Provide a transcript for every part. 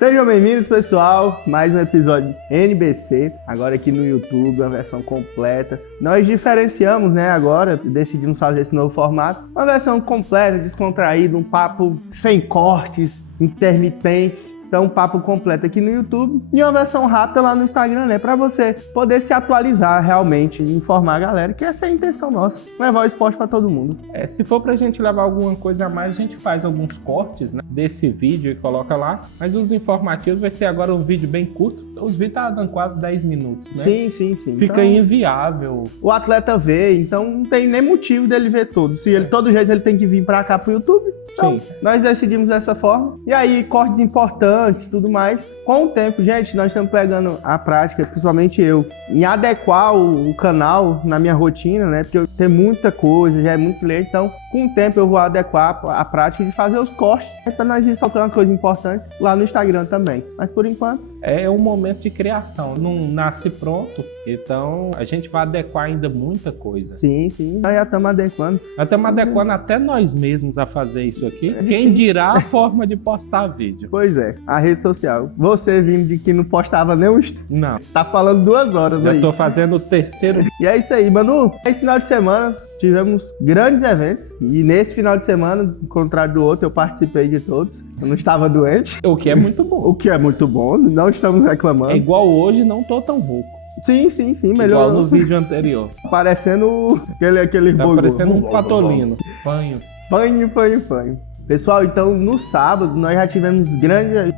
Sejam bem-vindos, pessoal, mais um episódio NBC, agora aqui no YouTube, uma versão completa. Nós diferenciamos, agora decidimos fazer esse novo formato, uma versão completa, descontraída, um papo sem cortes, intermitentes. Então, um papo completo aqui no YouTube e uma versão rápida lá no Instagram, para você poder se atualizar realmente e informar a galera, que essa é a intenção nossa, levar o esporte para todo mundo. Se for pra gente levar alguma coisa a mais, a gente faz alguns cortes, desse vídeo e coloca lá, mas os informativos vai ser agora um vídeo bem curto. Os vídeos tá dando quase 10 minutos, né? Sim. Fica então inviável. O atleta vê, então não tem nem motivo dele ver tudo. Se ele, todo jeito ele tem que vir pra cá pro YouTube, então nós decidimos dessa forma. E aí, cortes importantes e tudo mais. Com o tempo, gente, nós estamos pegando a prática, principalmente eu, em adequar o canal na minha rotina, porque eu tenho muita coisa, já é muito cliente, então com o tempo eu vou adequar a prática de fazer os cortes, para nós ir soltando as coisas importantes lá no Instagram também. Mas por enquanto... É um momento de criação, não nasce pronto, então a gente vai adequar ainda muita coisa. Sim, nós já estamos adequando. Nós estamos adequando até nós mesmos a fazer isso aqui. Quem dirá a forma de postar vídeo. Pois é, a rede social. Você vindo de que não postava nem um... Não. Tá falando 2 horas aí. Eu tô fazendo o terceiro. E é isso aí, Manu. Esse final de semana tivemos grandes eventos. E nesse final de semana, ao contrário do outro, eu participei de todos. Eu não estava doente. O que é muito bom. O que é muito bom, não estamos reclamando. É igual hoje, não tô tão rouco. Sim, melhor. Igual no vídeo anterior. Parecendo aquele Tá boi. parecendo um patolino. Fanho. Fanho. Pessoal, então no sábado nós já tivemos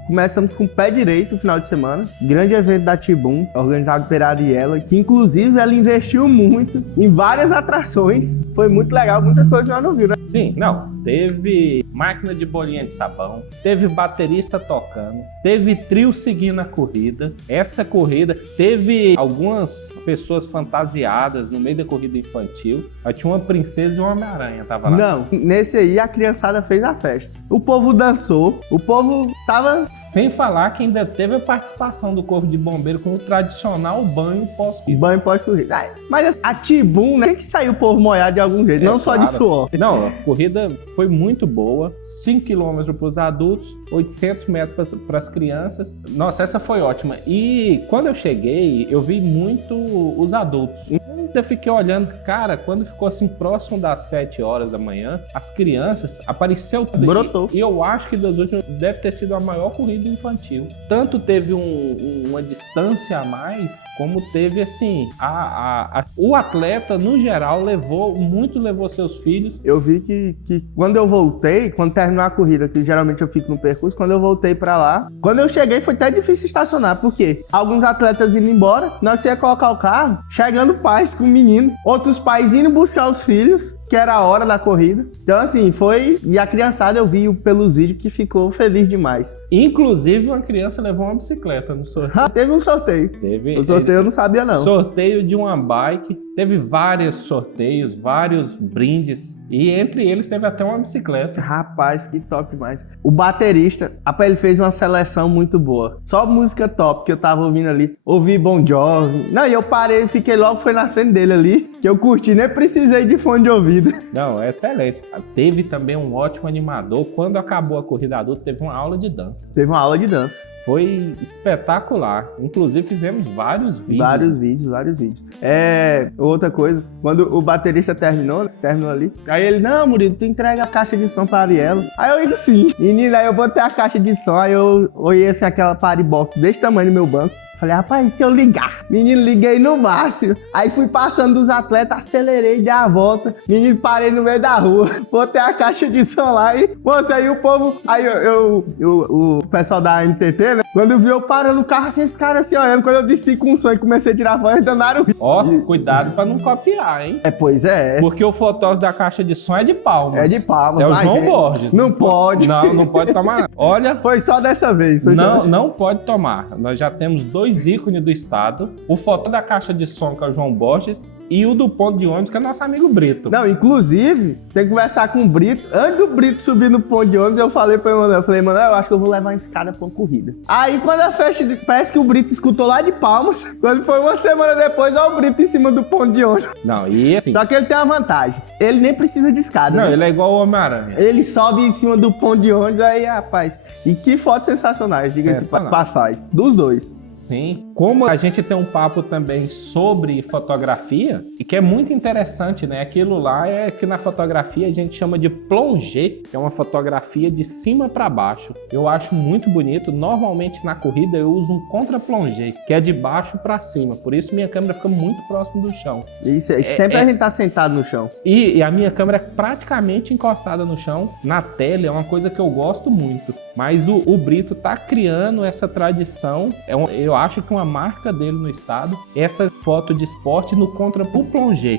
começamos com o pé direito no final de semana, grande evento da Tibum, organizado pela Ariela, que inclusive ela investiu muito em várias atrações, foi muito legal, muitas coisas que nós não vimos, Sim, teve máquina de bolinha de sabão, teve baterista tocando, teve trio seguindo a corrida, essa corrida, teve algumas pessoas fantasiadas no meio da corrida infantil, aí tinha uma princesa e uma Homem-Aranha, tava lá. Não, nesse aí a criançada fez a festa. O povo dançou, o povo tava... Sem falar que ainda teve a participação do Corpo de Bombeiro com o tradicional banho pós-corrida. Banho pós-corrida. Mas a Tibum, tem que sair o povo molhado de algum jeito, não só de suor. Não, a corrida foi muito boa, 5 km para os adultos, 800 metros para as crianças. Nossa, essa foi ótima. E quando eu cheguei, eu vi muito os adultos. Eu fiquei olhando, cara, quando ficou assim próximo das 7 horas da manhã, as crianças apareceu tudo. Brotou. E eu acho que das últimas deve ter sido a maior corrida infantil. Tanto teve uma distância a mais, como teve assim, o atleta no geral levou seus filhos. Eu vi que quando eu voltei, quando terminou a corrida, que geralmente eu fico no percurso, quando eu voltei pra lá, quando eu cheguei foi até difícil estacionar, porque alguns atletas indo embora, nós ia colocar o carro, chegando pais com o menino, outros pais indo buscar os filhos, que era a hora da corrida. Então assim, e a criançada eu vi pelos vídeos que ficou feliz demais. Inclusive uma criança levou uma bicicleta no sorteio. Teve um sorteio. O sorteio eu não sabia não. Sorteio de uma bike, teve vários sorteios, vários brindes, e entre eles teve até uma bicicleta. Rapaz, que top demais. O baterista, ele fez uma seleção muito boa. Só música top que eu tava ouvindo ali. Ouvi Bon Jovi. Não, e eu parei, fiquei logo, foi na frente dele ali, que eu curti, nem precisei de fone de ouvido. Não, é excelente. Teve também um ótimo animador. Quando acabou a corrida adulta, teve uma aula de dança. Foi espetacular. Inclusive, fizemos vários vídeos. Vários vídeos. Outra coisa, quando o baterista terminou ali, aí ele, não, Murilo, tu entrega a caixa de som pra Ariela. Aí eu digo, sim. Menina, aí eu botei a caixa de som, aí eu olhei assim, aquela party box desse tamanho no meu banco. Falei, rapaz, e se eu ligar? Menino, liguei no máximo. Aí fui passando dos atletas, acelerei, dei a volta. Menino, parei no meio da rua. Botei a caixa de som lá e... Moça, aí o povo... Aí o pessoal da MTT, quando viu eu parando o carro, assim, esses caras assim, olhando. Quando eu desci com o som e comecei a tirar foto, ainda andaram... Cuidado pra não copiar, hein? Pois é. Porque o fotógrafo da caixa de som é de Palmas. É de Palmas. É o João Borges. Não pode. Não pode tomar. Olha... Foi só dessa vez. Não pode tomar. Nós já temos 2 ícones do estado. O fotógrafo da caixa de som, que é o João Borges, e o do ponto de ônibus, que é nosso amigo Brito. Não, inclusive, tem que conversar com o Brito. Antes do Brito subir no ponto de ônibus, eu falei pro Emanuel, eu acho que eu vou levar esse cara pra uma corrida. Aí, quando a festa, parece que o Brito escutou lá de Palmas. Quando foi uma semana depois, olha o Brito em cima do ponto de ônibus. Não, e assim... Só que ele tem uma vantagem. Ele nem precisa de escada. Não, né? ele é igual o Homem-Aranha. Ele sobe em cima do ponto de ônibus, aí, rapaz. E que fotos sensacionais, diga-se de passagem. Dos dois. Sim. Como a gente tem um papo também sobre fotografia, e que é muito interessante, né? Aquilo lá é que na fotografia a gente chama de plongé, que é uma fotografia de cima para baixo. Eu acho muito bonito. Normalmente na corrida eu uso um contra-plongé, que é de baixo para cima. Por isso minha câmera fica muito próximo do chão. Isso, sempre a gente tá sentado no chão. E a minha câmera é praticamente encostada no chão. Na tela é uma coisa que eu gosto muito. Mas o Brito tá criando essa tradição. Eu acho que uma marca dele no estado, essa foto de esporte no contra-plongé.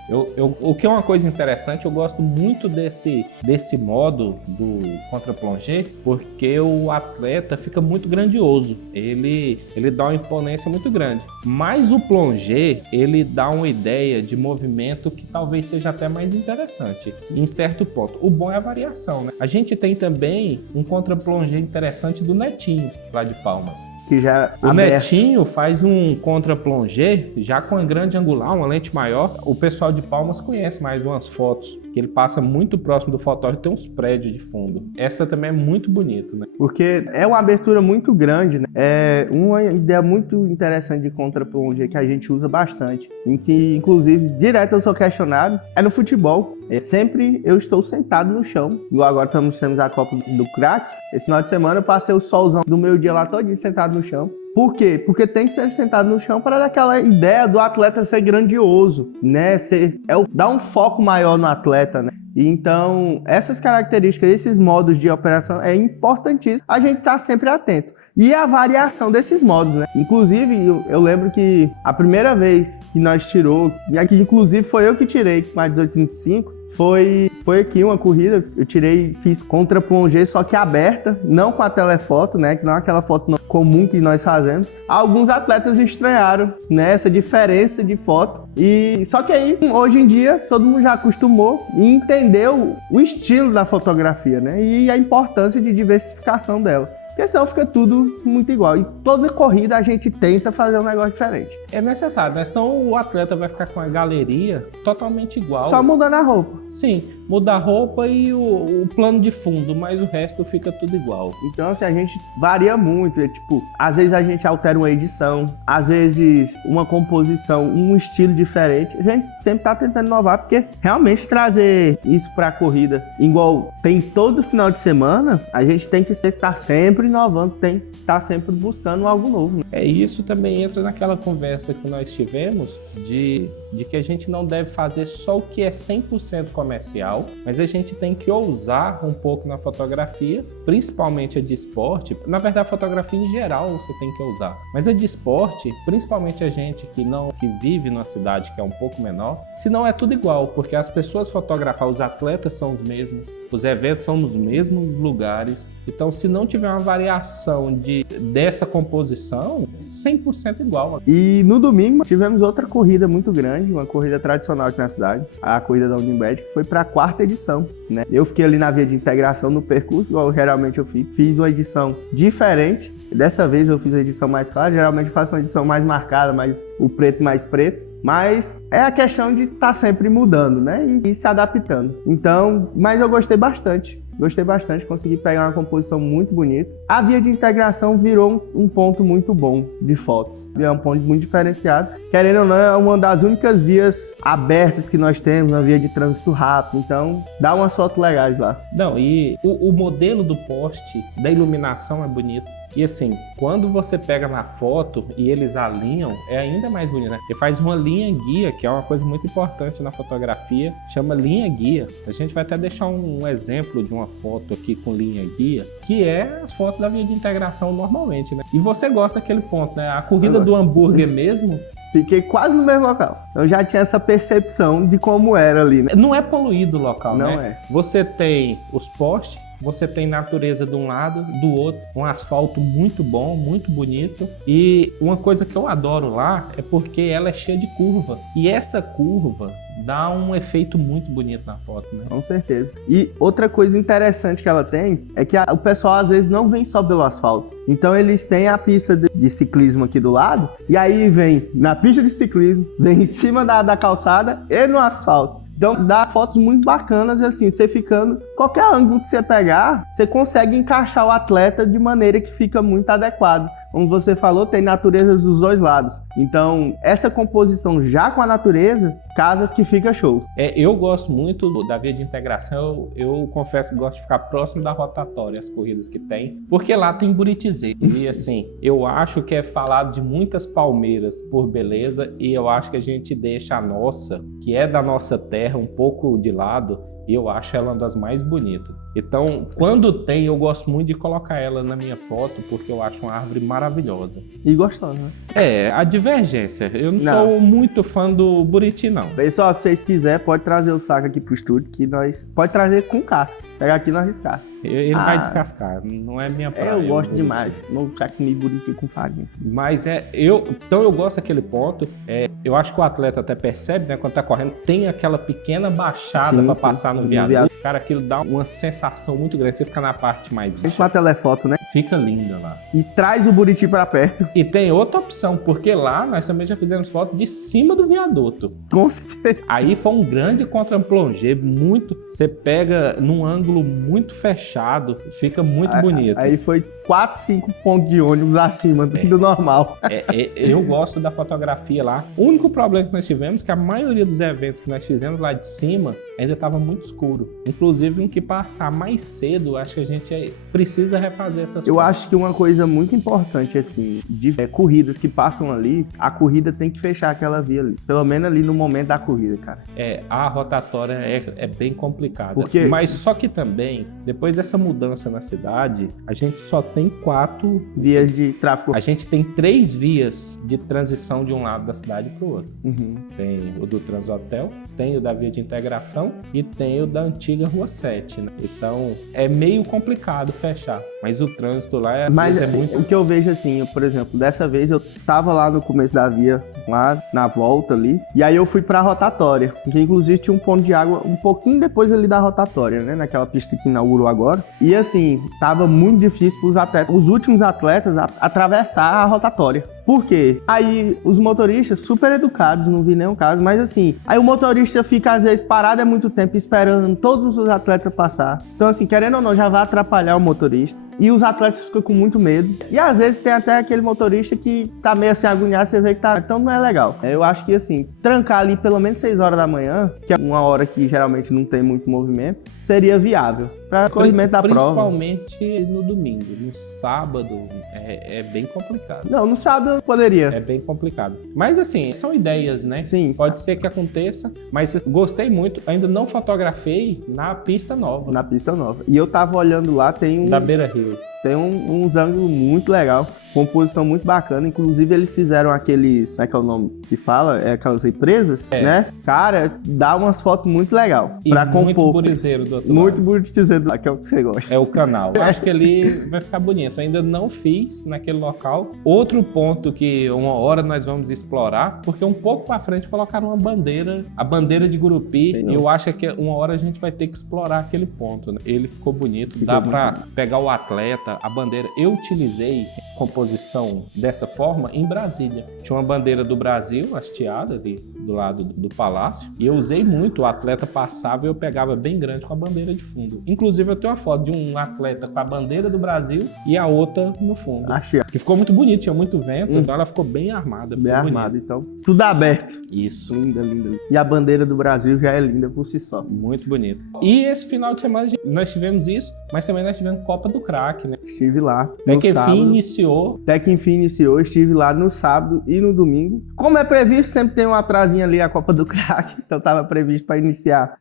O que é uma coisa interessante, eu gosto muito desse modo do contra-plongé, porque o atleta fica muito grandioso. Ele dá uma imponência muito grande. Mas o plongé, ele dá uma ideia de movimento que talvez seja até mais interessante, em certo ponto. O bom é a variação, né? A gente tem também um contra-plongé interessante do Netinho, lá de Palmas. Que já o Netinho faz um contra-plongé já com uma grande angular, uma lente maior. O pessoal de Palmas conhece mais umas fotos, que ele passa muito próximo do fotógrafo, tem uns prédios de fundo. Essa também é muito bonita, né? Porque é uma abertura muito grande, né? É uma ideia muito interessante de contra-plongé que a gente usa bastante, em que, inclusive, direto eu sou questionado, é no futebol. Sempre eu estou sentado no chão. Igual agora temos a Copa do Crack. Esse final de semana eu passei o solzão do meio-dia lá todinho sentado no chão. Por quê? Porque tem que ser sentado no chão para dar aquela ideia do atleta ser grandioso, né? Dar um foco maior no atleta, né? Então, essas características, esses modos de operação é importantíssimo a gente estar sempre atento. E a variação desses modos, né? Inclusive, eu lembro que a primeira vez que nós tirou, e aqui inclusive foi eu que tirei com a 1825, foi aqui uma corrida, fiz contra-plongé, só que aberta, não com a telefoto, né? Que não é aquela foto comum que nós fazemos. Alguns atletas estranharam, né? Essa diferença de foto. E só que aí, hoje em dia, todo mundo já acostumou e entendeu o estilo da fotografia, né? E a importância de diversificação dela. Porque senão fica tudo muito igual. E toda corrida a gente tenta fazer um negócio diferente. É necessário, né? Senão o atleta vai ficar com a galeria totalmente igual. Só mudando a roupa. Sim, muda a roupa e o plano de fundo, mas o resto fica tudo igual. Então, assim, a gente varia muito. Às vezes a gente altera uma edição, às vezes uma composição, um estilo diferente. A gente sempre tá tentando inovar, porque realmente trazer isso pra corrida, igual tem todo final de semana, a gente tem que estar sempre inovando, tem que estar sempre buscando algo novo. Né? É, isso também entra naquela conversa que nós tivemos de que a gente não deve fazer só o que é 100% comercial, mas a gente tem que ousar um pouco na fotografia, principalmente a de esporte. Na verdade, a fotografia em geral você tem que ousar, mas a de esporte, principalmente a gente que vive numa cidade que é um pouco menor, se não é tudo igual, porque as pessoas fotografar, os atletas são os mesmos, os eventos são nos mesmos lugares. Então, se não tiver uma variação dessa composição, 100% igual. E no domingo tivemos outra corrida muito grande, uma corrida tradicional aqui na cidade, a corrida da Unimed, que foi para a 4ª edição, né? Eu fiquei ali na via de integração no percurso, igual geralmente eu fico. Fiz uma edição diferente. Dessa vez eu fiz a edição mais clara, geralmente eu faço uma edição mais marcada, mais o preto mais preto. Mas é a questão de estar sempre mudando, né? E se adaptando. Então, mas eu gostei bastante. Consegui pegar uma composição muito bonita. A via de integração virou um ponto muito bom de fotos. É um ponto muito diferenciado. Querendo ou não, é uma das únicas vias abertas que nós temos, uma via de trânsito rápido. Então, dá umas fotos legais lá. Não, e o modelo do poste, da iluminação é bonito. E assim, quando você pega na foto e eles alinham, é ainda mais bonito, né? Ele faz uma linha guia, que é uma coisa muito importante na fotografia, chama linha guia. A gente vai até deixar um exemplo de uma foto aqui com linha guia, que é as fotos da via de integração normalmente, né? E você gosta daquele ponto, né? A corrida do hambúrguer mesmo... Fiquei quase no mesmo local. Eu já tinha essa percepção de como era ali, né? Não é poluído o local, não né? Não é. Você tem os postes, você tem natureza de um lado, do outro, um asfalto muito bom, muito bonito. E uma coisa que eu adoro lá é porque ela é cheia de curva. E essa curva dá um efeito muito bonito na foto, né? Com certeza. E outra coisa interessante que ela tem é que o pessoal às vezes não vem só pelo asfalto. Então eles têm a pista de ciclismo aqui do lado, e aí vem na pista de ciclismo, vem em cima da calçada e no asfalto. Então dá fotos muito bacanas, assim, você ficando... Qualquer ângulo que você pegar, você consegue encaixar o atleta de maneira que fica muito adequado. Como você falou, tem natureza dos dois lados. Então, essa composição já com a natureza, casa que fica show. Eu gosto muito da via de integração. Eu confesso que gosto de ficar próximo da rotatória, as corridas que tem. Porque lá tem Buritizeiro. E assim, eu acho que é falado de muitas palmeiras por beleza. E eu acho que a gente deixa a nossa, que é da nossa terra, um pouco de lado. E eu acho ela uma das mais bonitas. Então, quando tem, eu gosto muito de colocar ela na minha foto, porque eu acho uma árvore maravilhosa. E gostosa, né? A divergência. Eu não sou muito fã do Buriti, não. Pessoal, se vocês quiserem, pode trazer o saco aqui pro estúdio, que nós... Pode trazer com casca. Pegar aqui, nós descasca. Ele vai descascar, não é minha praia. Eu gosto demais. Não saco comigo Buriti com farinha. Mas então eu gosto daquele ponto. Eu acho que o atleta até percebe, né? Quando tá correndo, tem aquela pequena baixada para passar no viaduto. Cara, aquilo dá uma sensação muito grande. Você fica na parte mais... Fica com a telefoto, né? Fica linda lá. E traz o Buriti pra perto. E tem outra opção, porque lá nós também já fizemos foto de cima do viaduto. Com certeza. Aí foi um grande contra-plongé, muito... Você pega num ângulo muito fechado, fica muito bonito. Aí foi 4, 5 pontos de ônibus acima do normal. Eu gosto da fotografia lá. O único problema que nós tivemos é que a maioria dos eventos que nós fizemos lá de cima ainda estava muito escuro. Inclusive, em que passar mais cedo, acho que a gente precisa refazer essas Eu fotos. acho que uma coisa muito importante, assim, de corridas que passam ali, a corrida tem que fechar aquela via ali. Pelo menos ali no momento da corrida, cara. A rotatória é bem complicada. Porque... Mas só que também, depois dessa mudança na cidade, a gente só tem 4 vias de tráfego. A gente tem 3 vias de transição de um lado da cidade para o outro. Uhum. Tem o do Transhotel, tem o da via de integração e tem o da antiga Rua 7, né? Então é meio complicado fechar, mas o trânsito lá é muito... O que eu vejo assim, por exemplo, dessa vez eu tava lá no começo da via, lá na volta ali, e aí eu fui pra rotatória, que inclusive tinha um ponto de água um pouquinho depois ali da rotatória, né, naquela pista que inaugurou agora, e assim, tava muito difícil pros atletas, os últimos atletas atravessar a rotatória. Por quê? Aí os motoristas super educados, não vi nenhum caso, mas assim, aí o motorista fica às vezes parado há muito tempo esperando todos os atletas passar. Então assim, querendo ou não, já vai atrapalhar o motorista. E os atletas ficam com muito medo. E às vezes tem até aquele motorista que tá meio assim agoniado, você vê que tá... Então não é legal. Eu acho que assim, trancar ali pelo menos 6 horas da manhã, que é uma hora que geralmente não tem muito movimento, seria viável para corrimento da prova. Principalmente no domingo. No sábado é bem complicado. Não, no sábado eu poderia. É bem complicado. Mas assim, são ideias, né? Sim. Pode ser que aconteça, mas gostei muito. Ainda não fotografei na pista nova. Na pista nova. E eu tava olhando lá, tem um... Da Beira Rio. Tem uns ângulos muito legal, composição muito bacana. Inclusive, eles fizeram aqueles... Como é que é o nome que fala? Aquelas represas, né? Cara, dá umas fotos muito legal. Pra compor. Muito burizeiro do outro muito lado. burizeiro, que é o que você gosta. É o canal. Eu acho que ali vai ficar bonito. Ainda não fiz naquele local. Outro ponto que uma hora nós vamos explorar, porque um pouco pra frente colocaram uma bandeira, a bandeira de Gurupi. E eu acho que uma hora a gente vai ter que explorar aquele ponto, né? Ele ficou bonito. Dá pra pegar o atleta, a bandeira. Eu utilizei composição dessa forma em Brasília. Tinha uma bandeira do Brasil hasteada ali do lado do palácio e eu usei muito. O atleta passava e eu pegava bem grande com a bandeira de fundo. Inclusive eu tenho uma foto de um atleta com a bandeira do Brasil e a outra no fundo. Que ficou muito bonito, tinha muito vento, então ela ficou bem armada. Bem armada, então tudo aberto. Isso. Linda, linda. E a bandeira do Brasil já é linda por si só. Muito bonito. E esse final de semana nós tivemos isso, mas também nós tivemos Copa do Crack, né? Estive lá no sábado. Até que enfim iniciou, estive lá no sábado e no domingo. Como é previsto, sempre tem um atrasinho ali a Copa do Crack, então estava previsto para iniciar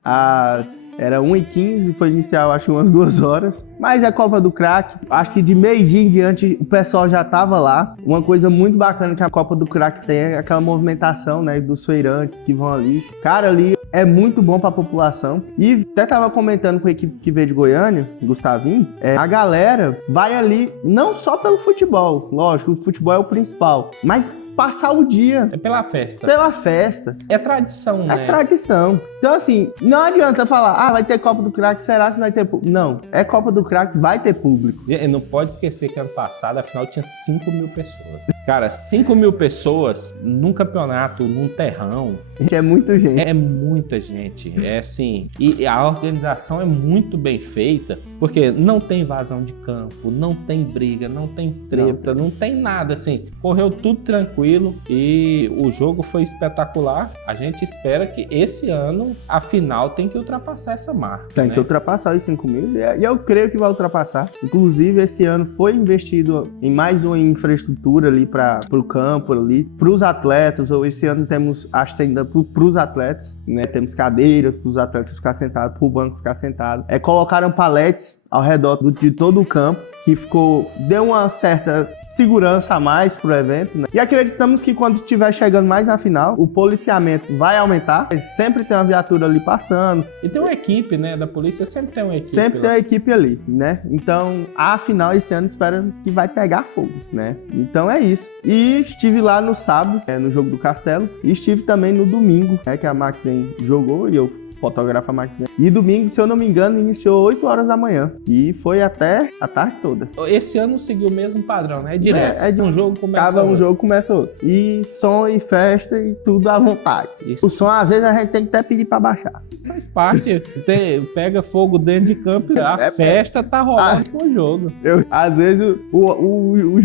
era 1h15, foi iniciar eu acho umas 2 horas. Mas a Copa do Crack, acho que de meio-dia em diante o pessoal já estava lá. Uma coisa muito bacana que a Copa do Crack tem é aquela movimentação, né, dos feirantes que vão ali. Cara, ali é muito bom pra população. E até tava comentando com a equipe que veio de Goiânia, Gustavinho, a galera vai ali não só pelo futebol, lógico, o futebol é o principal, mas passar o dia. É pela festa. Pela festa. É tradição, né? É tradição. Então, assim, não adianta falar, vai ter Copa do Crack, será se vai ter público? Não, é Copa do Crack, vai ter público. E não pode esquecer que ano passado, afinal, tinha 5 mil pessoas. Cara, 5 mil pessoas num campeonato, num terrão. É muita gente. É muita gente. É assim. E a organização é muito bem feita, porque não tem invasão de campo, não tem briga, não tem treta, não tem nada, assim. Correu tudo tranquilo e o jogo foi espetacular. A gente espera que esse ano a final tem que ultrapassar essa marca. Tem que ultrapassar os 5 mil e eu creio que vai ultrapassar. Inclusive, esse ano foi investido em mais uma infraestrutura ali para o campo ali, para os atletas. Ou esse ano temos, acho que ainda para os atletas, né? Temos cadeiras para os atletas ficar sentados, para o banco ficar sentado. Colocaram paletes ao redor de todo o campo, que deu uma certa segurança a mais pro evento, né? E acreditamos que quando estiver chegando mais na final, o policiamento vai aumentar. Sempre tem uma viatura ali passando. E tem uma equipe, né? Da polícia sempre tem uma equipe. Sempre tem uma equipe ali, né? Então, a final esse ano esperamos que vai pegar fogo, né? Então é isso. E estive lá no sábado, no jogo do Castelo, e estive também no domingo, que a Maxen jogou e eu fotógrafo a Maxen. E domingo, se eu não me engano, iniciou 8 horas da manhã. E foi até a tarde toda. Esse ano seguiu o mesmo padrão, né? É direto. De um jogo começa cada outro. Jogo começa outro. E som e festa e tudo à vontade. Isso. O som, às vezes, a gente tem que até pedir pra baixar. Faz parte. Pega fogo dentro de campo e a festa tá rolando com o jogo. Às vezes, o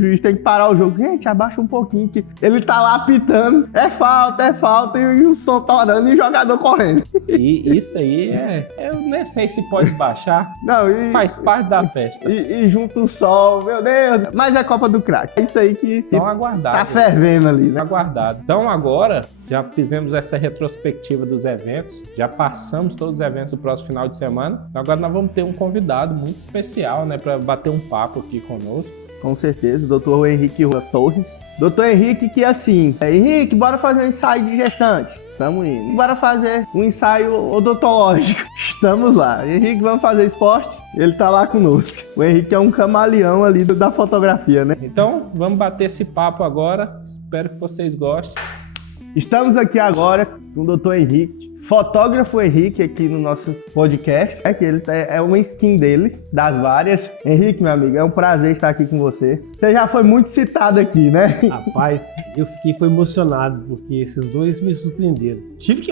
juiz tem que parar o jogo. Gente, abaixa um pouquinho, que ele tá lá apitando. É falta, e o som torando e o jogador correndo. E isso aí eu nem sei se pode baixar. Não, faz parte da festa. E junto o sol, meu Deus. Mas é Copa do Crack. É isso aí que aguardado, tá fervendo ali, né? Aguardado. Então agora já fizemos essa retrospectiva dos eventos, já passamos todos os eventos do próximo final de semana. Agora nós vamos ter um convidado muito especial, né, para bater um papo aqui conosco. Com certeza, o Dr. Henrique Torres. Dr. Henrique que assim, Henrique, bora fazer um ensaio de gestante. Estamos indo. Bora fazer um ensaio odontológico. Estamos lá. Henrique, vamos fazer esporte? Ele tá lá conosco. O Henrique é um camaleão ali da fotografia, né? Então, vamos bater esse papo agora. Espero que vocês gostem. Estamos aqui agora com o Dr. Henrique, fotógrafo Henrique aqui no nosso podcast. Que ele é uma skin dele, das várias. Henrique, meu amigo, é um prazer estar aqui com você. Você já foi muito citado aqui, né? Rapaz, eu foi emocionado, porque esses dois me surpreenderam.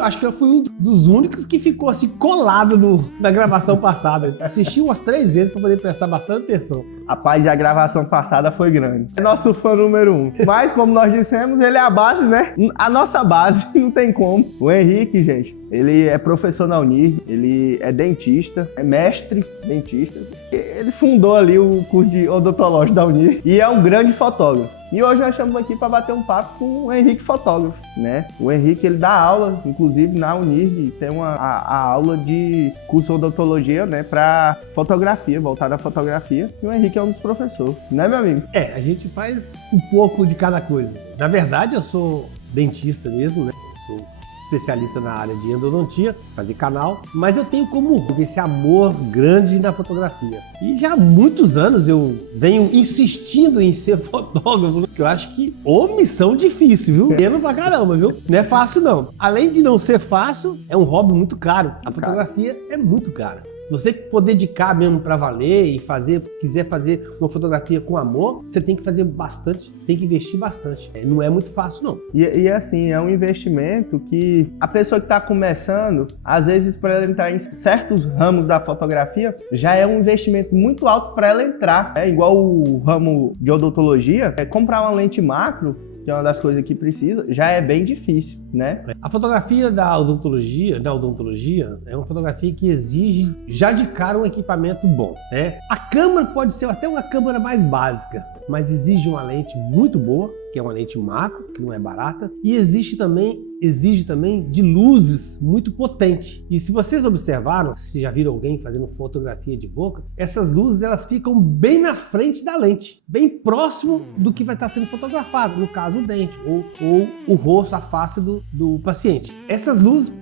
Acho que eu fui um dos únicos que ficou assim colado na gravação passada. Assisti umas 3 vezes para poder prestar bastante atenção. Rapaz, e a gravação passada foi grande. É nosso fã número 1. Mas, como nós dissemos, ele é a base, né? A nossa base, não tem como. O Henrique, gente, ele é professor na Unir, ele é dentista, é mestre dentista. Ele fundou ali o curso de odontológico da Unir e é um grande fotógrafo. E hoje nós estamos aqui para bater um papo com o Henrique fotógrafo, né? O Henrique, ele dá aula, inclusive na Unir, e tem a aula de curso de odontologia, né, para fotografia, voltada à fotografia. E o Henrique é um dos professores, né, meu amigo? A gente faz um pouco de cada coisa. Na verdade, eu sou dentista mesmo, né? Eu sou especialista na área de endodontia, fazer canal, mas eu tenho como esse amor grande na fotografia. E já há muitos anos eu venho insistindo em ser fotógrafo, porque eu acho que missão difícil, viu? Pena pra caramba, viu? Não é fácil, não. Além de não ser fácil, é um hobby muito caro. A fotografia é muito cara. Você for dedicar mesmo pra valer e quiser fazer uma fotografia com amor, você tem que fazer bastante, tem que investir bastante. Não é muito fácil, não. E assim, é um investimento que a pessoa que tá começando, às vezes para ela entrar em certos ramos da fotografia, já é um investimento muito alto para ela entrar. É igual o ramo de odontologia, comprar uma lente macro, que é uma das coisas que precisa, já é bem difícil, né? A fotografia da odontologia é uma fotografia que exige já de cara um equipamento bom, né? A câmera pode ser até uma câmera mais básica, mas exige uma lente muito boa, que é uma lente macro, que não é barata, e exige também de luzes muito potentes. E se vocês observaram, se já viram alguém fazendo fotografia de boca, essas luzes elas ficam bem na frente da lente, bem próximo do que vai estar sendo fotografado, no caso o dente, ou o rosto, a face do paciente. Essas luzes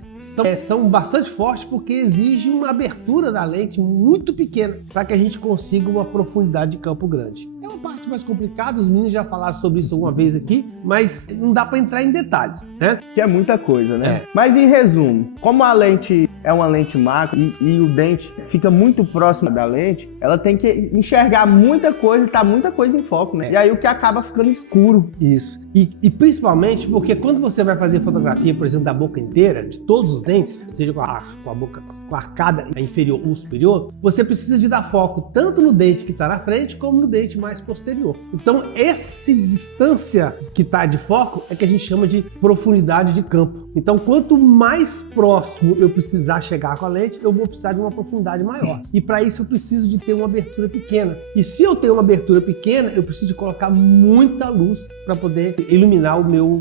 são bastante fortes porque exige uma abertura da lente muito pequena para que a gente consiga uma profundidade de campo grande. É uma parte mais complicada, os meninos já falaram sobre isso alguma vez aqui, mas não dá para entrar em detalhes, né? Que é muita coisa, né? Mas em resumo, como a lente é uma lente macro e o dente fica muito próximo da lente, ela tem que enxergar muita coisa e tá muita coisa em foco, né? E aí o que acaba ficando escuro. Isso. E principalmente porque quando você vai fazer fotografia, por exemplo, da boca inteira, de todos os dentes, seja com a boca com a arcada inferior ou superior, você precisa de dar foco tanto no dente que está na frente como no dente mais posterior. Então, essa distância que está de foco é que a gente chama de profundidade de campo. Então, quanto mais próximo eu precisar chegar com a lente, eu vou precisar de uma profundidade maior. E para isso eu preciso de ter uma abertura pequena. E se eu tenho uma abertura pequena, eu preciso de colocar muita luz para poder iluminar o meu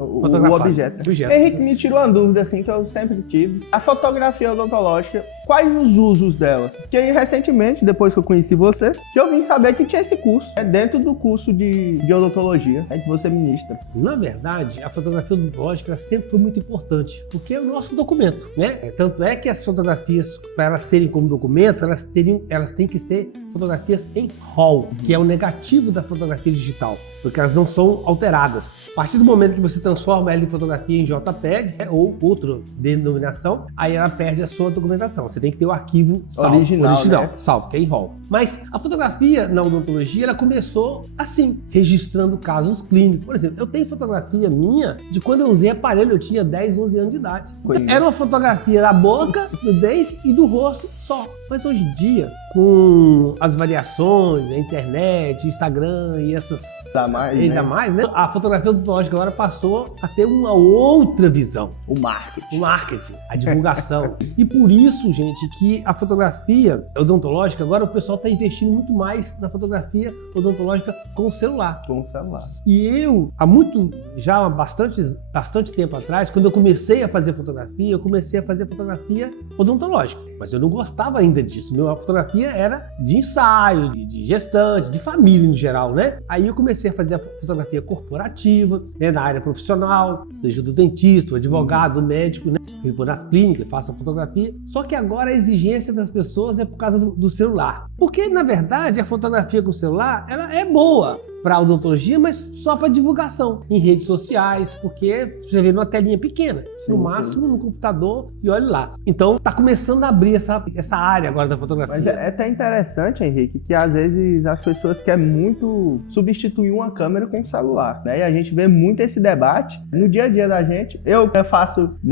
o objeto. Henrique, me tirou uma dúvida assim que eu sempre tive. A fotografia odontológica, quais os usos dela? Porque aí, recentemente, depois que eu conheci você, que eu vim saber que tinha esse curso. É dentro do curso de odontologia, que você ministra. Na verdade, a fotografia odontológica ela sempre foi muito importante, porque é o nosso documento, né? Tanto é que as fotografias, para elas serem como documento, elas têm que ser fotografias em RAW, que é o negativo da fotografia digital, porque elas não são alteradas. A partir do momento que você transforma ela em fotografia em JPEG, ou outra denominação, aí ela perde a sua documentação. Você tem que ter o arquivo salvo, original, né? Salvo, que é em RAW. Mas a fotografia na odontologia, ela começou assim, registrando casos clínicos. Por exemplo, eu tenho fotografia minha de quando eu usei aparelho, eu tinha 10, 11 anos de idade. Então, era uma fotografia da boca, do dente e do rosto só. Mas hoje em dia, com as variações, a internet, Instagram e essas né? A fotografia odontológica agora passou a ter uma outra visão. O marketing, a divulgação. E por isso, gente, que a fotografia odontológica, agora o pessoal está investindo muito mais na fotografia odontológica com o celular. E eu, há bastante tempo atrás, quando eu comecei a fazer fotografia, eu comecei a fazer fotografia odontológica. Mas eu não gostava ainda disso. Minha fotografia era de ensaio, de gestante, de família em geral, né? Aí eu comecei a fazer a fotografia corporativa, né, na área profissional, seja do dentista, do advogado, do médico, né? Eu vou nas clínicas, faço a fotografia. Só que agora a exigência das pessoas é por causa do celular. Porque, na verdade, a fotografia com o celular, ela é boa para odontologia, mas só para divulgação em redes sociais, porque você vê numa telinha pequena, no máximo no computador e olha lá. Então tá começando a abrir essa área agora da fotografia. Mas é até interessante, Henrique, que às vezes as pessoas querem muito substituir uma câmera com um celular, né? E a gente vê muito esse debate no dia a dia da gente. Eu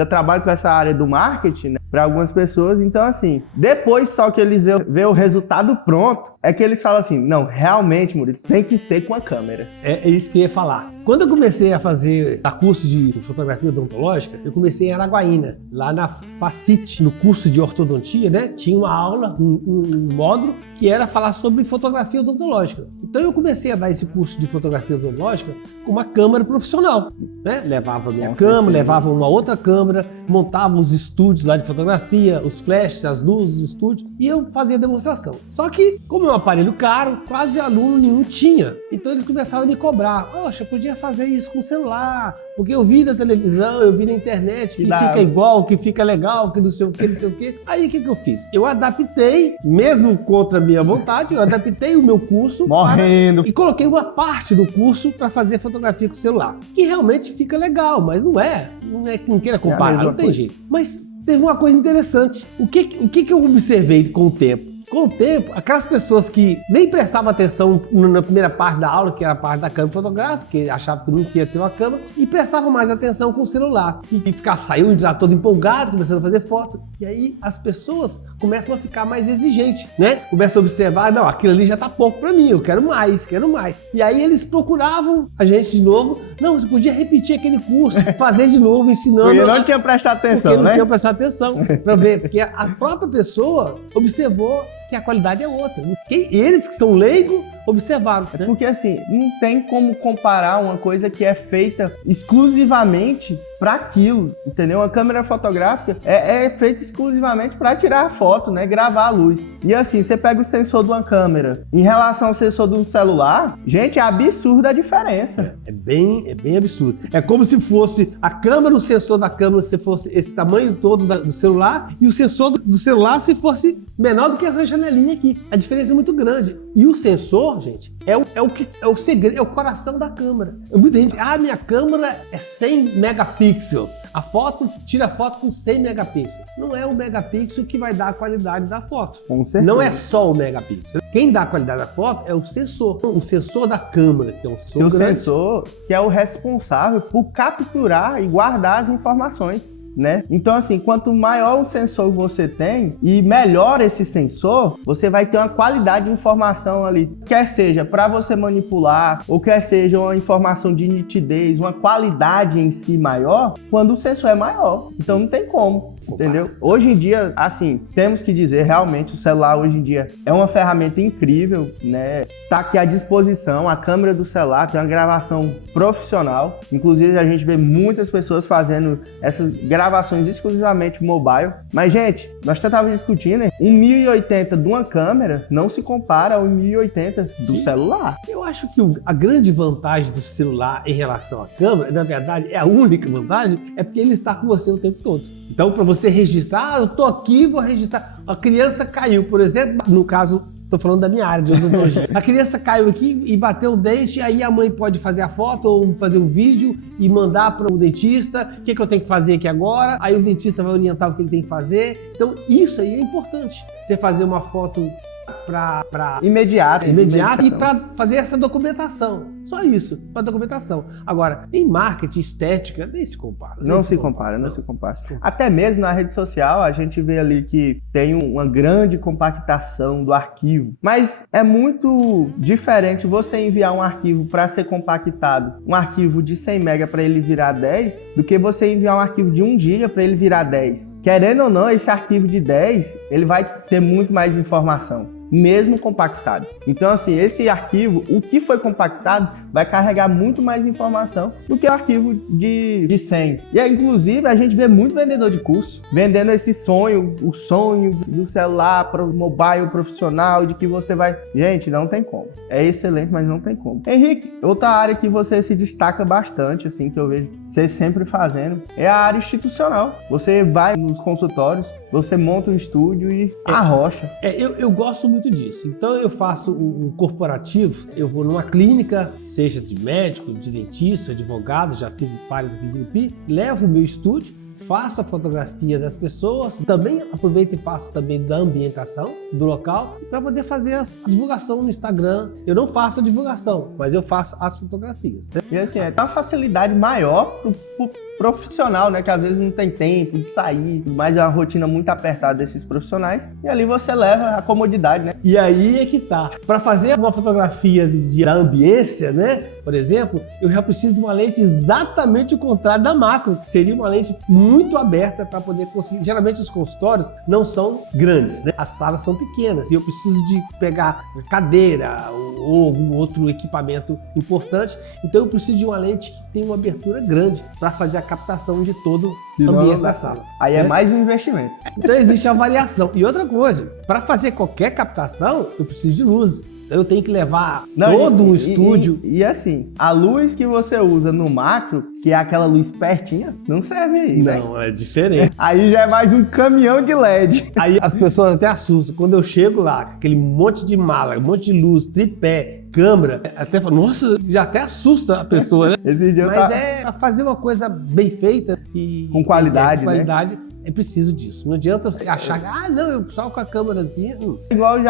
trabalho com essa área do marketing, né, para algumas pessoas, então assim, depois só que eles vê o resultado pronto, é que eles falam assim, não, realmente, Murilo, tem que ser com a câmera. É isso que eu ia falar. Quando eu comecei a fazer curso de fotografia odontológica, eu comecei em Araguaína, lá na Facite, no curso de ortodontia, né? Tinha uma aula, um módulo que era falar sobre fotografia odontológica. Então eu comecei a dar esse curso de fotografia odontológica com uma câmera profissional, né? Levava a minha câmera, levava uma outra câmera, montava os estúdios lá de fotografia, os flashes, as luzes do estúdio, e eu fazia demonstração. Só que, como é um aparelho caro, quase aluno nenhum tinha. Então eles começaram a me cobrar. Poxa, podia fazer isso com o celular, porque eu vi na televisão, eu vi na internet, que fica igual, que fica legal, que não sei o que, não sei o que. Aí o que eu fiz? Eu adaptei, mesmo contra a minha vontade, eu adaptei o meu curso e coloquei uma parte do curso para fazer fotografia com o celular. Que realmente fica legal, mas não queira comparar, não tem jeito. Mas teve uma coisa interessante. O que eu observei com o tempo? Com o tempo, aquelas pessoas que nem prestavam atenção na primeira parte da aula, que era a parte da câmera fotográfica, que achavam que não ia ter uma câmera, e prestavam mais atenção com o celular. E saiu de lá todo empolgado, começando a fazer foto. E aí as pessoas começam a ficar mais exigentes, né? Começam a observar, não, aquilo ali já tá pouco pra mim, eu quero mais. E aí eles procuravam a gente de novo. Não, você podia repetir aquele curso, fazer de novo, ensinando. Porque não tinha prestado atenção, né? Porque não tinha prestado atenção pra ver, porque a própria pessoa observou que a qualidade é outra. Eles que são leigos observaram. Né? Porque assim, não tem como comparar uma coisa que é feita exclusivamente para aquilo, entendeu? Uma câmera fotográfica é feita exclusivamente para tirar foto, né? Gravar a luz. E assim, você pega o sensor de uma câmera em relação ao sensor de um celular, gente, é absurda a diferença. É bem absurdo. É como se fosse a câmera, o sensor da câmera, se fosse esse tamanho todo do celular, e o sensor do celular se fosse menor do que essa janelinha aqui. A diferença é muito grande. E o sensor, gente, é o segredo, é o coração da câmera. Muita gente, minha câmera é 100 megapixels. Tira foto com 100 megapixels. Não é o megapixel que vai dar a qualidade da foto. Com certeza. Não é só o megapixel. Quem dá a qualidade da foto é o sensor da câmera, que é um sensor E o grande. sensor que é o responsável por capturar e guardar as informações, né? Então assim, quanto maior o sensor você tem e melhor esse sensor, você vai ter uma qualidade de informação ali, quer seja para você manipular ou quer seja uma informação de nitidez, uma qualidade em si maior, quando o sensor é maior. Então não tem como. Entendeu? Hoje em dia, assim, temos que dizer, realmente, o celular hoje em dia é uma ferramenta incrível, né? Tá aqui à disposição, a câmera do celular tem uma gravação profissional. Inclusive, a gente vê muitas pessoas fazendo essas gravações exclusivamente mobile. Mas, gente, nós estávamos discutindo, né? Um 1080 de uma câmera não se compara ao 1080 do celular. Eu acho que a grande vantagem do celular em relação à câmera, na verdade, é a única vantagem, é porque ele está com você o tempo todo. Então, para você registrar, eu tô aqui, vou registrar. A criança caiu, por exemplo, no caso, tô falando da minha área de odontologia. A criança caiu aqui e bateu o dente, aí a mãe pode fazer a foto ou fazer o vídeo e mandar para o dentista. O que eu tenho que fazer aqui agora? Aí o dentista vai orientar o que ele tem que fazer. Então, isso aí é importante. Você fazer uma foto para Imediata e para fazer essa documentação. Só isso, para documentação. Agora, em marketing, estética, nem se compara. Não se compara. Até mesmo na rede social, a gente vê ali que tem uma grande compactação do arquivo. Mas é muito diferente você enviar um arquivo para ser compactado, um arquivo de 100 MB para ele virar 10, do que você enviar um arquivo de 1 GB para ele virar 10. Querendo ou não, esse arquivo de 10, ele vai ter muito mais informação, mesmo compactado. Então, assim, esse arquivo, o que foi compactado, vai carregar muito mais informação do que o arquivo de 100. E aí, inclusive, a gente vê muito vendedor de curso vendendo esse sonho, o sonho do celular para o mobile profissional, de que você vai... Gente, não tem como. É excelente, mas não tem como. Henrique, outra área que você se destaca bastante, assim, que eu vejo você sempre fazendo, é a área institucional. Você vai nos consultórios, você monta um estúdio e arrocha. Eu gosto muito disso. Então eu faço um corporativo, eu vou numa clínica, seja de médico, de dentista, advogado, já fiz vários aqui em Gurupi, levo o meu estúdio, faço a fotografia das pessoas, também aproveito e faço também da ambientação do local para poder fazer a divulgação no Instagram. Eu não faço a divulgação, mas eu faço as fotografias. Né? E assim, é uma facilidade maior pro profissional, né? Que às vezes não tem tempo de sair, mas é uma rotina muito apertada desses profissionais. E ali você leva a comodidade, né? E aí é que tá. Para fazer uma fotografia da ambiência, né? Por exemplo, eu já preciso de uma lente exatamente o contrário da macro, que seria uma lente muito aberta para poder conseguir. Geralmente os consultórios não são grandes, né? As salas são pequenas e eu preciso de pegar cadeira ou algum outro equipamento importante. Então eu preciso de uma lente que tenha uma abertura grande para fazer a captação de todo o ambiente da sala. Aí é mais um investimento. Então existe a variação. E outra coisa, para fazer qualquer captação, eu preciso de luz. Eu tenho que levar todo o estúdio. E assim, a luz que você usa no macro, que é aquela luz pertinha, não serve aí, né? Não, é diferente. Aí já é mais um caminhão de LED. Aí as pessoas até assustam. Quando eu chego lá, aquele monte de mala, um monte de luz, tripé, câmera, até fala, nossa, já até assusta a pessoa, né? Esse dia Mas é fazer uma coisa bem feita e com qualidade, com qualidade. É preciso disso. Não adianta você achar que, não, eu só com a câmerazinha. Igual eu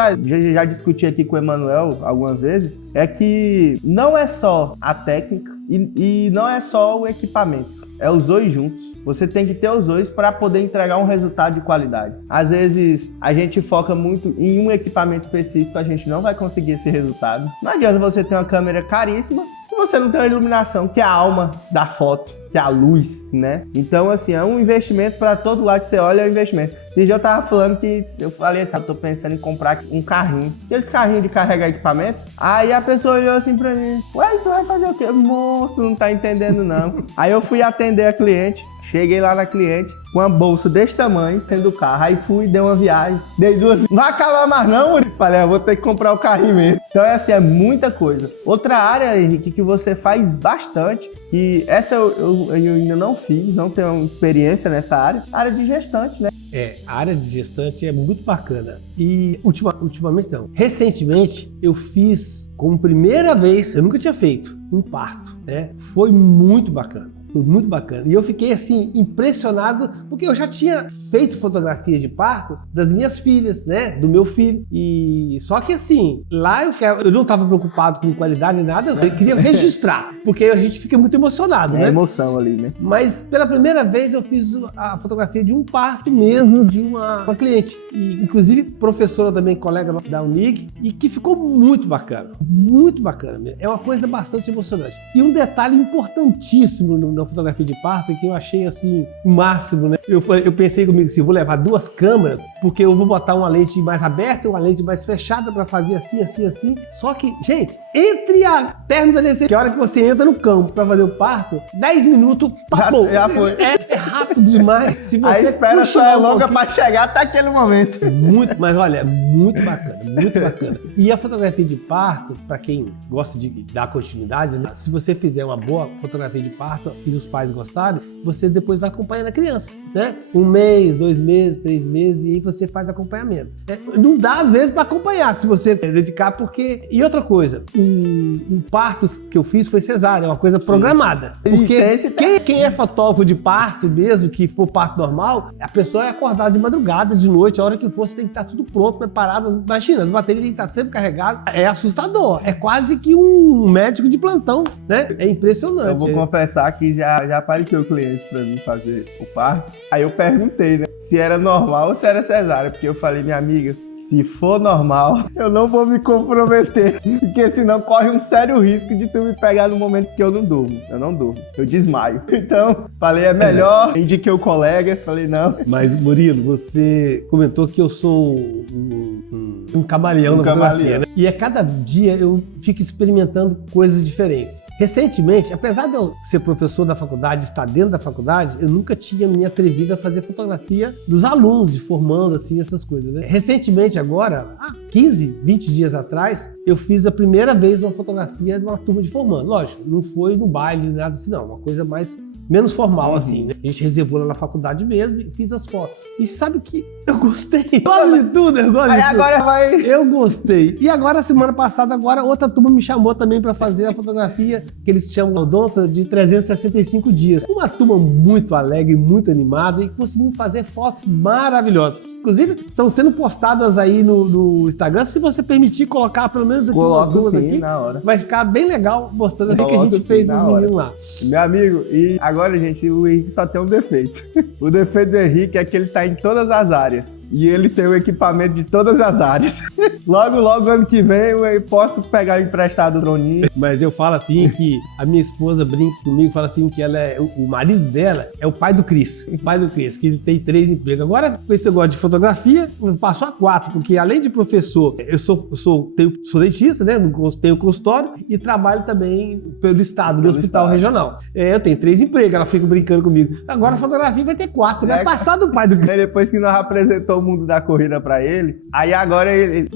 já discuti aqui com o Emanuel algumas vezes, é que não é só a técnica e não é só o equipamento. é os dois juntos. Você tem que ter os dois para poder entregar um resultado de qualidade. Às vezes, a gente foca muito em um equipamento específico, a gente não vai conseguir esse resultado. Não adianta você ter uma câmera caríssima se você não tem a iluminação, que é a alma da foto, que é a luz, né? Então, assim, é um investimento para todo lado que você olha, é um investimento. Esse dia eu tava falando que, eu falei assim, eu tô pensando em comprar um carrinho. Aqueles carrinhos de carregar equipamento. Aí a pessoa olhou assim pra mim, ué, tu vai fazer o quê? Monstro, não tá entendendo não. Aí eu fui atender a cliente, cheguei lá na cliente, com uma bolsa desse tamanho, dentro do carro. Aí fui, dei uma viagem, dei duas, não vai acabar mais não, Murilo? Falei, eu vou ter que comprar o carrinho mesmo. Então, é assim, é muita coisa. Outra área, Henrique, que você faz bastante, que essa eu ainda não fiz, não tenho experiência nessa área, a área de gestante, né? A área de gestante é muito bacana. E ultimamente não. Recentemente eu fiz, como primeira vez, eu nunca tinha feito, um parto, né? Foi muito bacana. Foi muito bacana. E eu fiquei, assim, impressionado, porque eu já tinha feito fotografias de parto das minhas filhas, né? Do meu filho. E só que, assim, lá eu não estava preocupado com qualidade nem nada, eu queria registrar, porque a gente fica muito emocionado, né? É emoção ali, né? Mas pela primeira vez eu fiz a fotografia de um parto mesmo de uma cliente. E, inclusive, professora também, colega da Unig, e que ficou muito bacana. Muito bacana mesmo. É uma coisa bastante emocionante. E um detalhe importantíssimo na fotografia de parto que eu achei assim o máximo, né? Eu pensei comigo assim, vou levar duas câmeras, porque eu vou botar uma lente mais aberta e uma lente mais fechada para fazer assim, assim, assim. Só que, gente, entre a término da necessidade, que a hora que você entra no campo para fazer o parto, 10 minutos, acabou. Já foi. É rápido demais. Se você a espera só é longa para chegar até aquele momento. Muito, mas olha, muito bacana, muito bacana. E a fotografia de parto, para quem gosta de dar continuidade, né? Se você fizer uma boa fotografia de parto e os pais gostarem, você depois vai acompanhando a criança, né? 1 mês, 2 meses, 3 meses, e aí você faz acompanhamento. Não dá, às vezes, para acompanhar, se você dedicar, porque... E outra coisa, o parto que eu fiz foi cesárea, é uma coisa programada. Porque quem é fotógrafo de parto mesmo, que for parto normal, a pessoa é acordada de madrugada, de noite, a hora que for, você tem que estar tudo pronto, preparado. Imagina, as baterias têm que estar sempre carregadas. É assustador. É quase que um médico de plantão, né? É impressionante. Eu vou confessar que já apareceu o cliente pra mim fazer o parto. Aí eu perguntei, né, se era normal ou se era cesárea, porque eu falei, minha amiga, se for normal, eu não vou me comprometer, porque senão corre um sério risco de tu me pegar no momento que eu não durmo. Eu não durmo, eu desmaio. Então, falei, é melhor, indiquei o colega, falei, não. Mas, Murilo, você comentou que eu sou um camaleão na fotografia, né? E a cada dia eu fico experimentando coisas diferentes. Recentemente, apesar de eu ser professor da faculdade, estar dentro da faculdade, eu nunca tinha me atrevido a fazer fotografia dos alunos, de formando, assim, essas coisas, né? Recentemente, agora, há 15, 20 dias atrás, eu fiz a primeira vez uma fotografia de uma turma de formando. Lógico, não foi no baile, nada assim, não. Uma coisa menos formal, assim, né? A gente reservou lá na faculdade mesmo e fiz as fotos. E sabe que eu gostei. Eu gosto de tudo, eu gosto de tudo. Agora vai... Eu gostei. E agora, semana passada, outra turma me chamou também para fazer a fotografia que eles chamam Odonta de 365 dias. Uma turma muito alegre, muito animada e conseguimos fazer fotos maravilhosas. Inclusive, estão sendo postadas aí no Instagram. Se você permitir colocar pelo menos aqui umas duas aqui, na hora. Vai ficar bem legal mostrando assim que a gente fez dos meninos lá. Meu amigo, e agora, gente, o Henrique só tem um defeito. O defeito do Henrique é que ele tá em todas as áreas. E ele tem o equipamento de todas as áreas. Logo, ano que vem, eu posso pegar emprestado o droninho. Mas eu falo assim que a minha esposa brinca comigo e fala assim que ela o marido dela é o pai do Cris. O pai do Cris, que ele tem 3 empregos. Agora, com esse negócio de fotografia, passou a 4, porque além de professor, eu sou dentista, né? Tenho consultório e trabalho também pelo estado, no hospital regional. Eu tenho 3 empregos, ela fica brincando comigo. Agora a fotografia vai ter 4, vai passar do pai do Cris. Depois que nós apresentou o mundo da corrida pra ele, aí agora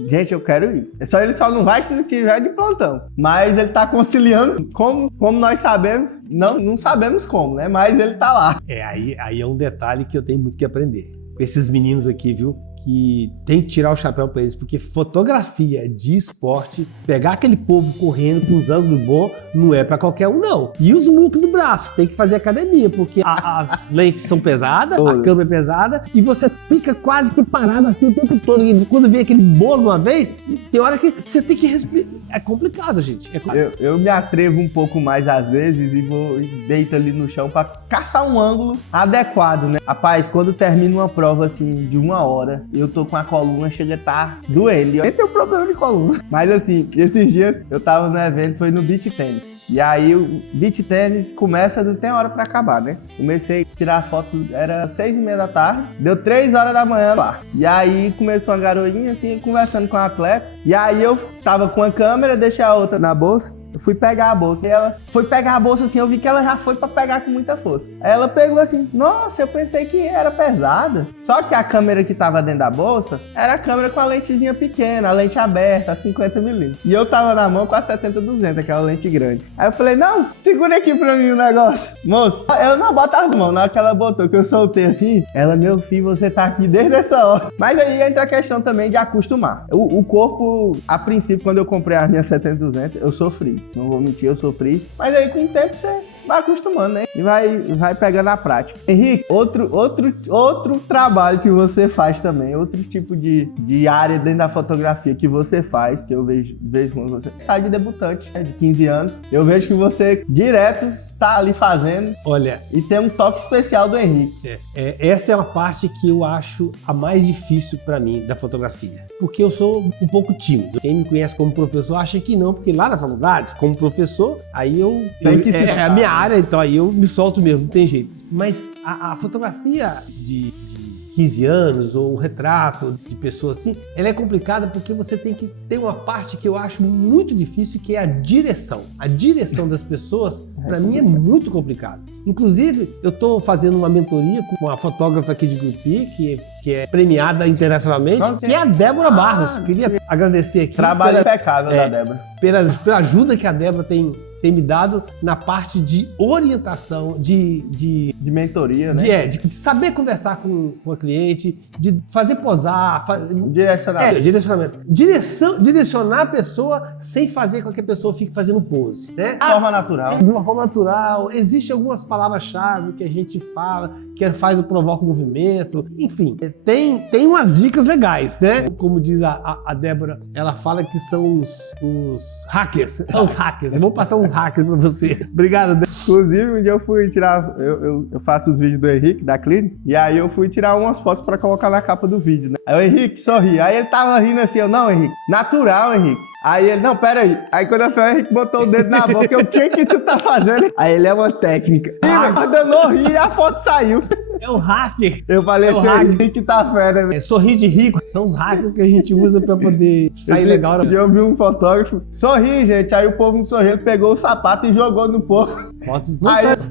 gente, eu quero ir. Ele só não vai se não tiver de plantão. Mas ele tá conciliando, como nós sabemos, não sabemos como, né? Mas ele tá lá. Aí é um detalhe que eu tenho muito que aprender. Com esses meninos aqui, viu? que tem que tirar o chapéu para eles, porque fotografia de esporte, pegar aquele povo correndo com uns ângulos bons, não é para qualquer um, não. E os músculos do braço, tem que fazer academia, porque as lentes são pesadas, a câmera é pesada, e você fica quase que parado assim o tempo todo. E quando vem aquele bolo uma vez, tem hora que você tem que respirar. É complicado, gente. É complicado. Eu me atrevo um pouco mais às vezes e vou deito ali no chão pra caçar um ângulo adequado, né? Rapaz, quando termina uma prova assim de 1 hora, eu tô com a coluna, chega a tá doendo. Eu nem tenho problema de coluna. Mas assim, esses dias eu tava no evento, foi no beach tênis. E aí o beach tênis começa, não tem hora pra acabar, né? Comecei a tirar fotos, era 6h30 da tarde, deu 3 horas da manhã lá. E aí começou uma garoinha assim, conversando com a atleta. E aí eu tava com a câmera, deixei a outra na bolsa. Eu fui pegar a bolsa e ela foi pegar a bolsa assim, eu vi que ela já foi pra pegar com muita força. Aí ela pegou assim, nossa, eu pensei que era pesada. Só que a câmera que tava dentro da bolsa era a câmera com a lentezinha pequena, a lente aberta, a 50mm. E eu tava na mão com a 70-200, aquela lente grande. Aí eu falei, não, segura aqui pra mim o negócio. Moço, eu não boto as mãos, na hora que ela botou, que eu soltei assim, ela, meu filho, você tá aqui desde essa hora. Mas aí entra a questão também de acostumar. O corpo, a princípio, quando eu comprei a minha 70-200, eu sofri. Não vou mentir, eu sofri. Mas aí com o tempo você vai acostumando, né? E vai pegando a prática. Henrique, outro trabalho que você faz também, outro tipo de área dentro da fotografia que você faz, que eu vejo quando você sai de debutante, né, de 15 anos. Eu vejo que você direto tá ali fazendo. Olha, e tem um toque especial do Henrique. Essa é uma parte que eu acho a mais difícil para mim da fotografia. Porque eu sou um pouco tímido. Quem me conhece como professor acha que não, porque lá na faculdade, como professor, aí é a minha área, então aí eu me solto mesmo, não tem jeito. Mas a fotografia de 15 anos ou um retrato de pessoa assim, ela é complicada porque você tem que ter uma parte que eu acho muito difícil, que é a direção. A direção das pessoas, para mim, é muito complicado. Inclusive, eu estou fazendo uma mentoria com uma fotógrafa aqui de Tupi, que é premiada internacionalmente, que é a Débora Barros. Queria agradecer aqui. Trabalho impecável da Débora. Pela ajuda que a Débora tem me dado na parte de orientação, de mentoria, né? De saber conversar com a cliente, de fazer posar, direcionamento. Direcionar a pessoa sem fazer com que a pessoa fique fazendo pose, né? De forma natural. De uma forma natural. Existem algumas palavras-chave que a gente fala, que provoca o movimento, enfim. Tem umas dicas legais, né? Como diz a Débora, ela fala que são os hackers. Os hackers. Eu vou passar uns hackers pra você. Obrigado, Débora. Inclusive, um dia eu fui tirar... Eu faço os vídeos do Henrique, da clínica, e aí eu fui tirar umas fotos pra colocar na capa do vídeo, né? Aí o Henrique sorri. Aí ele tava rindo assim, eu, não, Henrique, natural, Henrique. Aí ele, não, pera aí. Aí quando eu falei, o Henrique botou o dedo na boca, o que tu tá fazendo? Aí ele, é uma técnica. E danou rir e a foto saiu. É um hacker. Eu falei assim, Henrique tá fera. Sorrir de rico. São os hackers que a gente usa pra poder sair legal. Eu vi um fotógrafo, sorri, gente. Aí o povo não sorriu, ele pegou o sapato e jogou no povo.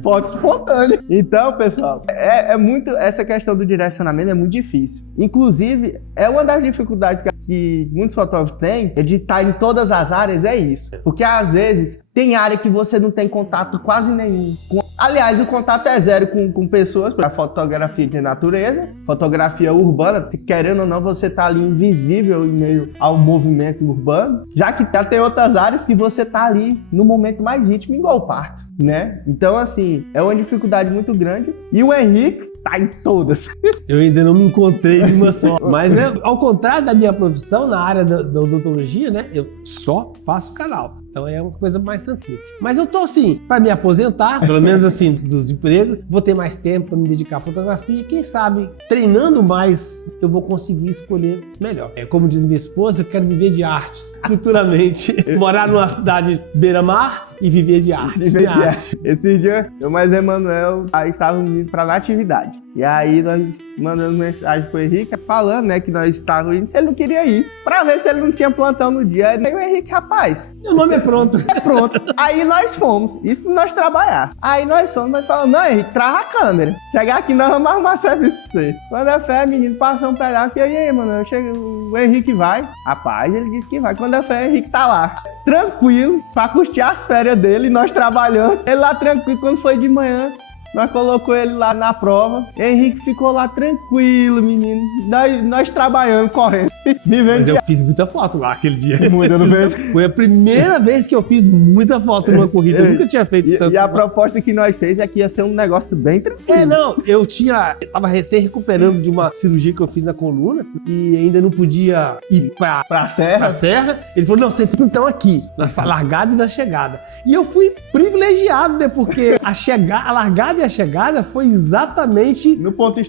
Foto espontânea. Então, pessoal, é muito... Essa questão do direcionamento é muito difícil. Inclusive, é uma das dificuldades que muitos fotógrafos têm, é de estar em todas as áreas, é isso. Porque às vezes tem área que você não tem contato quase nenhum. Aliás, o contato é zero com pessoas, a fotografia de natureza, fotografia urbana, querendo ou não, você tá ali invisível em meio ao movimento urbano, já que já tem outras áreas que você tá ali no momento mais íntimo, igual o parto, né? Então, assim, é uma dificuldade muito grande. E o Henrique tá em todas. Eu ainda não me encontrei em uma só. Mas, ao contrário da minha profissão, na área da odontologia, né? Eu só faço canal. Então é uma coisa mais tranquila. Mas eu tô assim, para me aposentar, pelo menos assim, dos empregos, vou ter mais tempo para me dedicar à fotografia e quem sabe, treinando mais, eu vou conseguir escolher melhor. Como diz minha esposa, eu quero viver de artes futuramente. Morar numa cidade beira-mar e viver de artes. Esse dia, eu mais Emanuel, aí estávamos indo pra Natividade. E aí nós mandamos mensagem pro Henrique falando, né, que nós estávamos indo, se ele não queria ir, pra ver se ele não tinha plantão no dia. Aí o Henrique, rapaz, meu nome é pronto. É pronto. Aí nós fomos, isso pra nós trabalhar. Aí nós fomos, nós falamos, não, Henrique, traz a câmera. Chegar aqui, nós vamos arrumar serviço pra você. Quando é fé, menino, passou um pedaço, e aí, mano, o Henrique vai. Rapaz, ele disse que vai. Quando é fé, o Henrique tá lá. Tranquilo, pra custear as férias dele, nós trabalhando. Ele lá tranquilo, quando foi de manhã, Nós colocou ele lá na prova. Henrique ficou lá tranquilo, menino. Nós trabalhando, correndo. Mas eu fiz muita foto lá aquele dia. Muita, não fez? Foi a primeira vez que eu fiz muita foto numa corrida. Eu nunca tinha feito tanto. E a proposta que nós fez é que ia ser um negócio bem tranquilo. Não, eu tava recém recuperando de uma cirurgia que eu fiz na coluna e ainda não podia ir pra serra. Ele falou, não, você fica então aqui, na largada e na chegada. E eu fui privilegiado, né, porque a largada e a chegada foi exatamente no ponto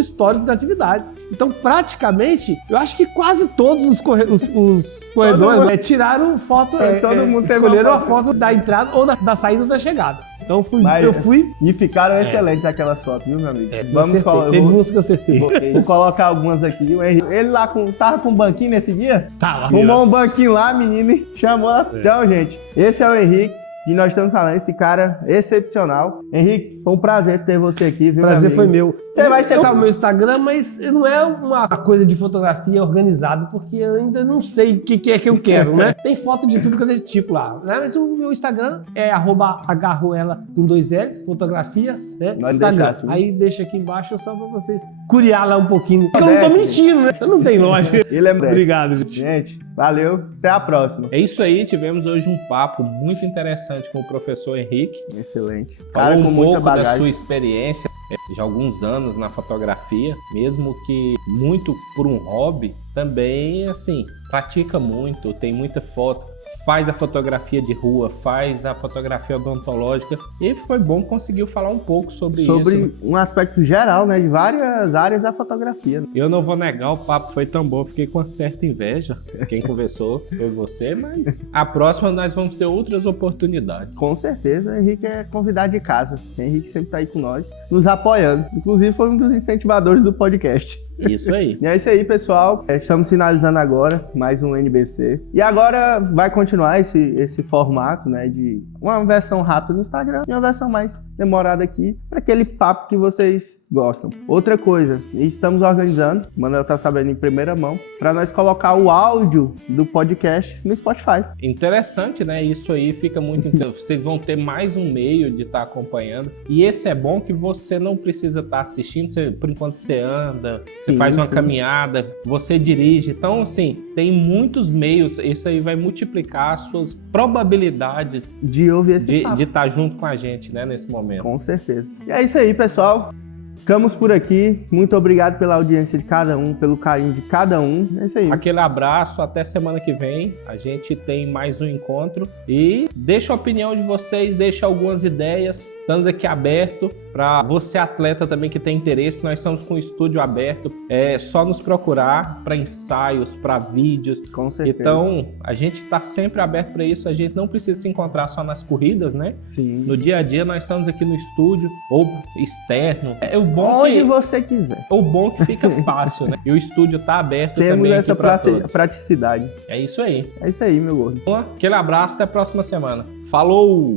histórico da atividade. Então, praticamente, eu acho que quase todos os corredores tiraram foto, todo mundo escolheram a foto da entrada ou da saída da chegada. Então eu fui. E ficaram excelentes aquelas fotos, viu, meu amigo? Vamos colocar. Teve música que eu acertei. Vou colocar algumas aqui. O Henrique, ele lá tava com um banquinho nesse dia? Tava. Arrumou um banquinho lá, menino, e chamou lá. Então, gente, esse é o Henrique. E nós estamos falando, esse cara excepcional. Henrique, foi um prazer ter você aqui, viu, prazer foi meu. Você vai sentar no meu Instagram, mas não é uma coisa de fotografia organizada, porque eu ainda não sei o que é que eu quero, né? Tem foto de tudo que é tipo lá, né? Mas o meu Instagram é @agarroela com 2 L's, fotografias, né? Nós Instagram. Assim. Aí deixa aqui embaixo só pra vocês curiar lá um pouquinho. Porque eu não tô mentindo, né? Você não tem lógica. Ele é Obrigado, gente. Gente, valeu. Até a próxima. É isso aí, tivemos hoje um papo muito interessante com o professor Henrique. Excelente. Falou um pouco da sua experiência de alguns anos na fotografia, mesmo que muito por um hobby, também, assim, pratica muito, tem muita foto, faz a fotografia de rua, faz a fotografia odontológica, e foi bom que conseguiu falar um pouco sobre isso. Sobre um aspecto geral, né, de várias áreas da fotografia. Eu não vou negar, o papo foi tão bom, fiquei com uma certa inveja. Quem conversou foi você, mas a próxima nós vamos ter outras oportunidades. Com certeza, o Henrique é convidado de casa. O Henrique sempre tá aí com nós, nos apoiando. Inclusive, foi um dos incentivadores do podcast. Isso aí. E é isso aí, pessoal. Estamos finalizando agora mais um NBC. E agora vai continuar esse formato, né, de uma versão rápida no Instagram e uma versão mais demorada aqui, para aquele papo que vocês gostam. Outra coisa, estamos organizando, o Manuel tá sabendo em primeira mão, para nós colocar o áudio do podcast no Spotify. Interessante, né? Isso aí fica muito... Vocês vão ter mais um meio de estar acompanhando. E esse é bom que você não precisa estar assistindo, por enquanto você anda, você faz uma caminhada, você dirige. Então, assim, tem muitos meios. Isso aí vai multiplicar as suas probabilidades de ouvir esse papo, de estar junto com a gente, né, nesse momento. Com certeza. E é isso aí, pessoal. Ficamos por aqui. Muito obrigado pela audiência de cada um, pelo carinho de cada um. É isso aí. Aquele abraço, até semana que vem. A gente tem mais um encontro. E deixa a opinião de vocês, deixa algumas ideias. Estamos aqui aberto para você, atleta também que tem interesse. Nós estamos com o estúdio aberto. É só nos procurar para ensaios, para vídeos. Com certeza. Então, a gente está sempre aberto para isso. A gente não precisa se encontrar só nas corridas, né? Sim. No dia a dia, nós estamos aqui no estúdio ou externo. Onde você quiser. O bom que fica fácil, né? E o estúdio tá aberto Temos também. Temos essa todos. praticidade. É isso aí. É isso aí, meu gordo. Aquele abraço, até a próxima semana. Falou!